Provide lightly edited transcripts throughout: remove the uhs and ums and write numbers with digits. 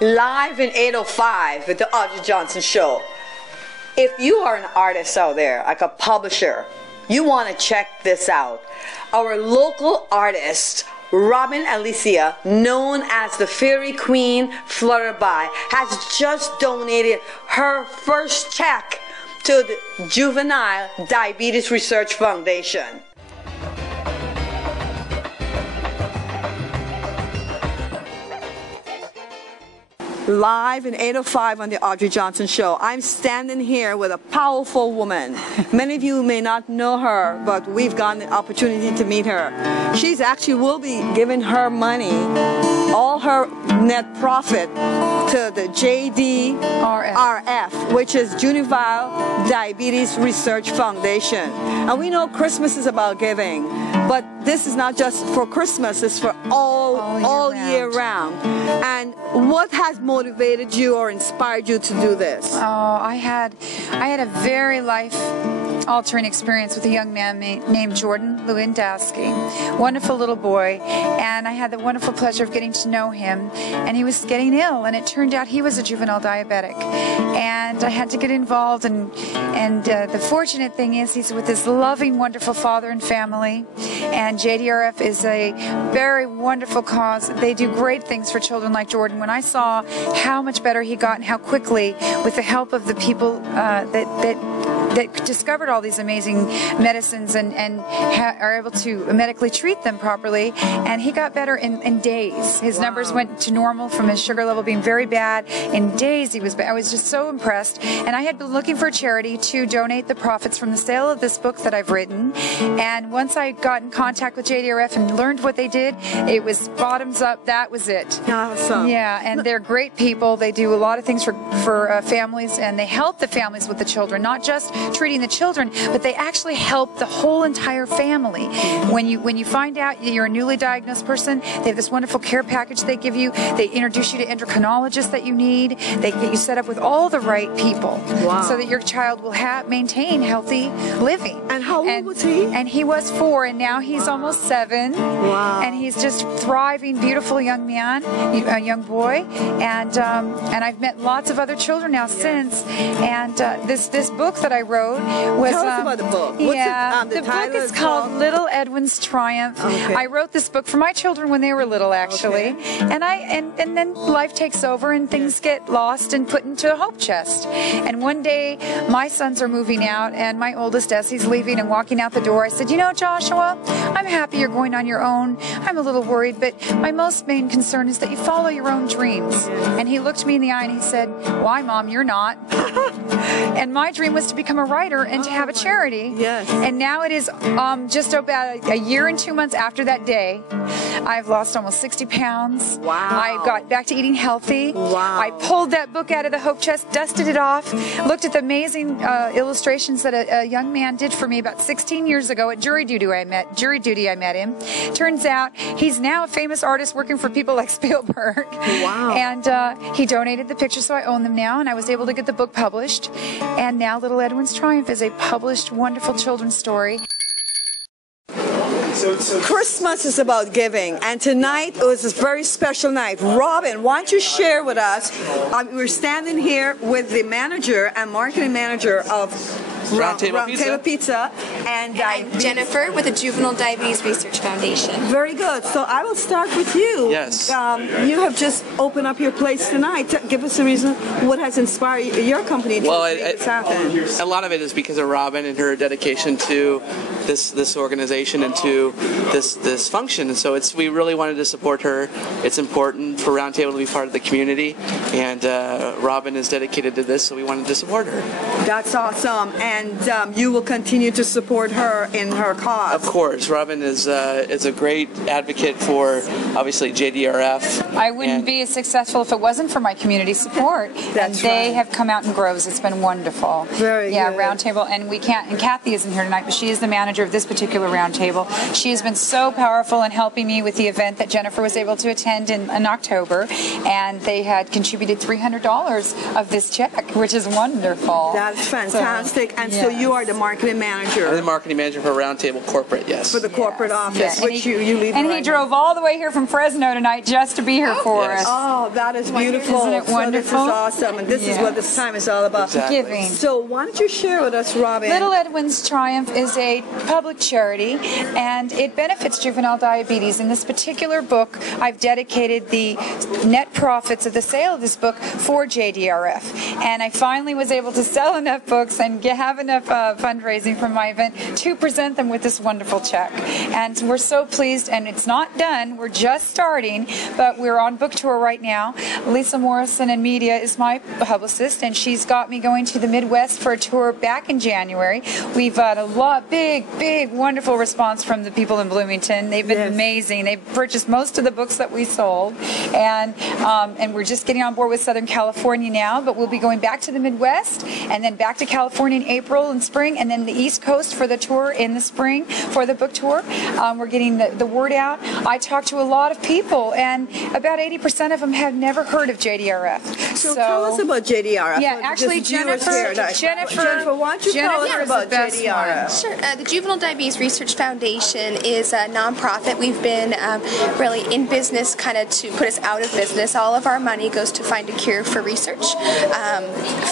live in 805 with the Audrey Johnson Show. If you are an artist out there, like a publisher, you want to check this out. Our local artist, Robin Alicia, known as the Fairy Queen Flutterby, has just donated her first check to the Juvenile Diabetes Research Foundation. Live in 805 on the Audrey Johnson Show. I'm standing here with a powerful woman. Many of you may not know her, but we've gotten the opportunity to meet her. She's actually will be giving her money, all her net profit, to the J.D.R.F, which is Juvenile Diabetes Research Foundation. And we know Christmas is about giving, but this is not just for Christmas, it's for all year round. And what has motivated you or inspired you to do this? Oh, I had a very life-altering experience with a young man named Jordan Lewandowski. Wonderful little boy, and I had the wonderful pleasure of getting to know him, and he was getting ill, and it turned out he was a juvenile diabetic, and I had to get involved, and the fortunate thing is he's with his loving, wonderful father and family, and J.D.R.F is a very wonderful cause. They do great things for children like Jordan. When I saw how much better he got and how quickly, with the help of the people that discovered all these amazing medicines and are able to medically treat them properly, and he got better in days. His numbers went to normal from his sugar level being very bad. In days he was I was just so impressed, and I had been looking for a charity to donate the profits from the sale of this book that I've written, and once I got in contact with JDRF and learned what they did, it was bottoms up. That was it. Awesome. Yeah, and they're great people. They do a lot of things for families, and they help the families with the children, not just treating the children, but they actually help the whole entire family. When you find out you're a newly diagnosed person, they have this wonderful care package they give you. They introduce you to endocrinologists that you need. They get you set up with all the right people, so that your child will maintain healthy living. And how old was he? And he was 4, and now he's almost 7. Wow. And he's just thriving, beautiful young man, a young boy, and I've met lots of other children now since. And this book that I wrote was. Tell us about the book. The book is called Little Edwin's Triumph. Okay. I wrote this book for my children when they were little, actually, and then life takes over and things get lost and put into a hope chest. And one day, my sons are moving out, and my oldest, as he's leaving and walking out the door, I said, "You know, Joshua, I'm happy you're going on your own. I'm a little worried, but my main concern is that you follow your own dreams." And he looked me in the eye and he said, "Why, Mom? You're not." And my dream was to become a writer and to have a charity. Yes. And now it is just about a year and 2 months after that day. I've lost almost 60 pounds. Wow. I got back to eating healthy. Wow. I pulled that book out of the hope chest, dusted it off, looked at the amazing illustrations that a young man did for me about 16 years ago at Jury Duty. I met him. Turns out he's now a famous artist working for people like Spielberg. Wow. And he donated the pictures, so I own them now, and I was able to get the book published. And now Little Edwin's Triumph is a published, wonderful children's story. Christmas is about giving, and tonight it was a very special night. Robin, why don't you share with us? We're standing here with the manager and marketing manager of Roundtable Pizza, and I'm Jennifer with the Juvenile Diabetes Research Foundation. Very good. So I will start with you. Yes. You have just opened up your place tonight. Give us a reason. What has inspired your company to make this happen? A lot of it is because of Robin and her dedication to this organization and to this function. And so we really wanted to support her. It's important for Roundtable to be part of the community, and Robin is dedicated to this, so we wanted to support her. That's awesome. And you will continue to support her in her cause. Of course. Robin is a great advocate for, obviously, JDRF. I wouldn't be as successful if it wasn't for my community support. That's They have come out in groves. It's been wonderful. Very good. Roundtable. And Kathy isn't here tonight, but she is the manager of this particular Roundtable. She has been so powerful in helping me with the event that Jennifer was able to attend in October. And they had contributed $300 of this check, which is wonderful. That's fantastic. And And so you are the marketing manager. I'm the marketing manager for Roundtable Corporate, yes. For the corporate office, Yeah. which you lead. And he drove all the way here from Fresno tonight just to be here for Yes. us. Oh, that is beautiful. Isn't it wonderful? So this is awesome, and this is what this time is all about. Exactly. Giving. So why don't you share with us, Robin? Little Edwin's Triumph is a public charity, and it benefits juvenile diabetes. In this particular book, I've dedicated the net profits of the sale of this book for JDRF. And I finally was able to sell enough books and have enough fundraising from my event to present them with this wonderful check. And we're so pleased, and it's not done. We're just starting, but we're on book tour right now. Lisa Morrison in Media is my publicist, and she's got me going to the Midwest for a tour back in January. We've had a big, wonderful response from the people in Bloomington. They've been amazing. They've purchased most of the books that we sold, and we're just getting on board with Southern California now, but we'll be going back to the Midwest and then back to California in April and spring, and then the East Coast for the tour in the spring for the book tour. We're getting the word out. I talked to a lot of people, and about 80% of them have never heard of JDRF. So tell us about JDRF. Yeah, actually, Jennifer, why don't you tell us about JDRF? Sure. The Juvenile Diabetes Research Foundation is a nonprofit. We've been really in business kind of to put us out of business. All of our money goes to find a cure for research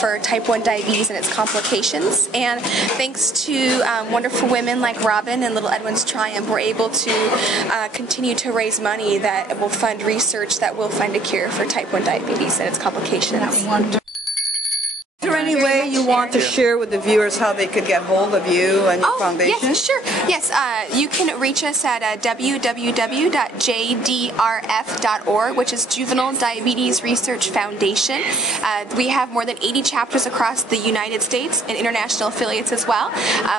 for type 1 diabetes and its complications. And thanks to wonderful women like Robin and Little Edwin's Triumph, we're able to continue to raise money that will fund research that will find a cure for type 1 diabetes and its complications. Is there any way you want to share with the viewers how they could get hold of you and your foundation? Yes, sure. Yes, you can reach us at www.JDRF.org, which is Juvenile Diabetes Research Foundation. We have more than 80 chapters across the United States and international affiliates as well.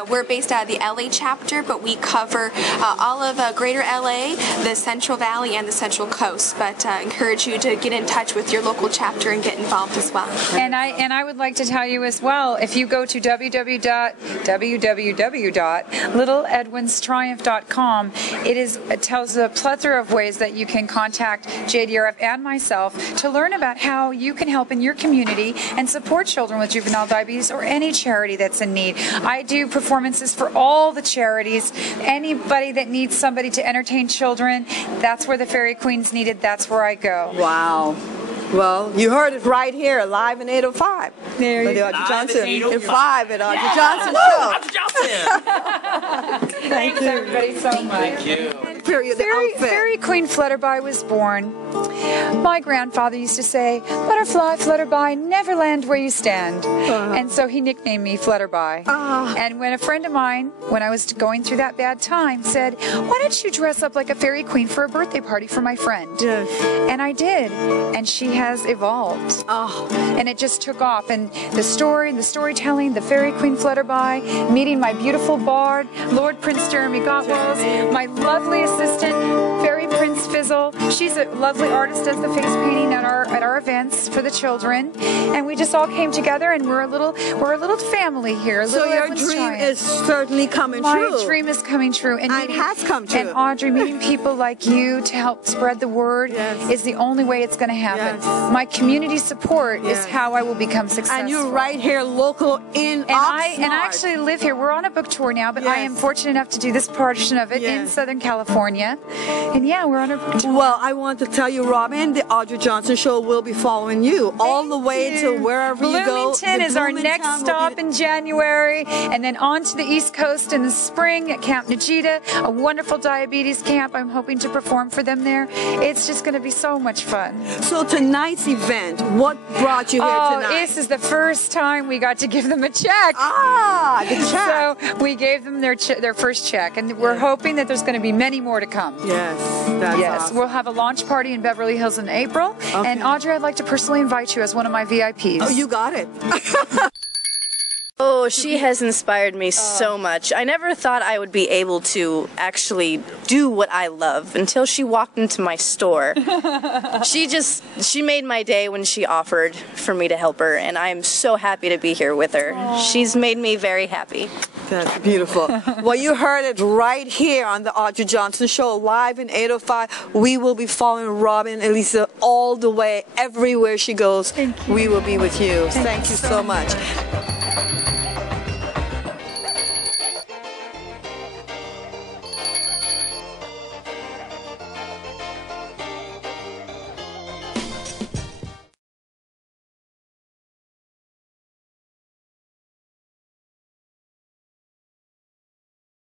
We're based out of the LA chapter, but we cover all of greater LA, the Central Valley, and the Central Coast. But encourage you to get in touch with your local chapter and get involved as well. And I would like to tell you as well, if you go to www.littleedwinstriumph.com, it tells a plethora of ways that you can contact JDRF and myself to learn about how you can help in your community and support children with juvenile diabetes or any charity that's in need. I do performances for all the charities. Anybody that needs somebody to entertain children, that's where the Fairy Queen's needed. That's where I go. Wow. Well, you heard it right here, live in 805. There you go. Audrey Johnson, at 5 at Audrey Johnson Show. Thanks, everybody, so much. Thank you. Fairy Queen Flutterby was born. My grandfather used to say, "Butterfly, Flutterby, never land where you stand." And so he nicknamed me Flutterby. And when a friend of mine, when I was going through that bad time, said, "Why don't you dress up like a fairy queen for a birthday party for my friend?" Yes. And I did. And she has evolved. And it just took off. And the storytelling, the Fairy Queen Flutterby, meeting my beautiful bard, Lord Prince Jeremy Gottwalls, my lovely assistant, Fairy Prince Fizzle. She's a lovely artist, does the face painting at our events for the children. And we just all came together, and we're a little family here. So your dream is certainly coming true. My dream is coming true. And it has come true. And Audrey, meeting people like you to help spread the word is the only way it's going to happen. Yes. My community support is how I will become successful. And you're right here, local in Oxnard. And I actually live here. We're on a book tour now, but I am fortunate enough to do this portion of it in Southern California. And we're on a book tour. Well, I want to tell you, Robin, the Audrey Johnson Show will be following you all the way to wherever you go. Bloomington is our next stop in January, and then on to the East Coast in the spring at Camp Najita, a wonderful diabetes camp. I'm hoping to perform for them there. It's just going to be so much fun. So tonight's event, what brought you here tonight? This is the first time we got to give them a check. The check. So we gave them their first check, and we're hoping that there's going to be many more to come. Yes, that's awesome. We'll have a launch party in Beverly Hills in April. Okay. And Audrey, I'd like to personally invite you as one of my VIPs. Oh, you got it. Oh, she has inspired me so much. I never thought I would be able to actually do what I love until she walked into my store. She made my day when she offered for me to help her, and I am so happy to be here with her. She's made me very happy. That's beautiful. Well, you heard it right here on the Audrey Johnson Show, live in 805. We will be following Robin, Aliece, all the way, everywhere she goes. We will be with you. Thank you so much.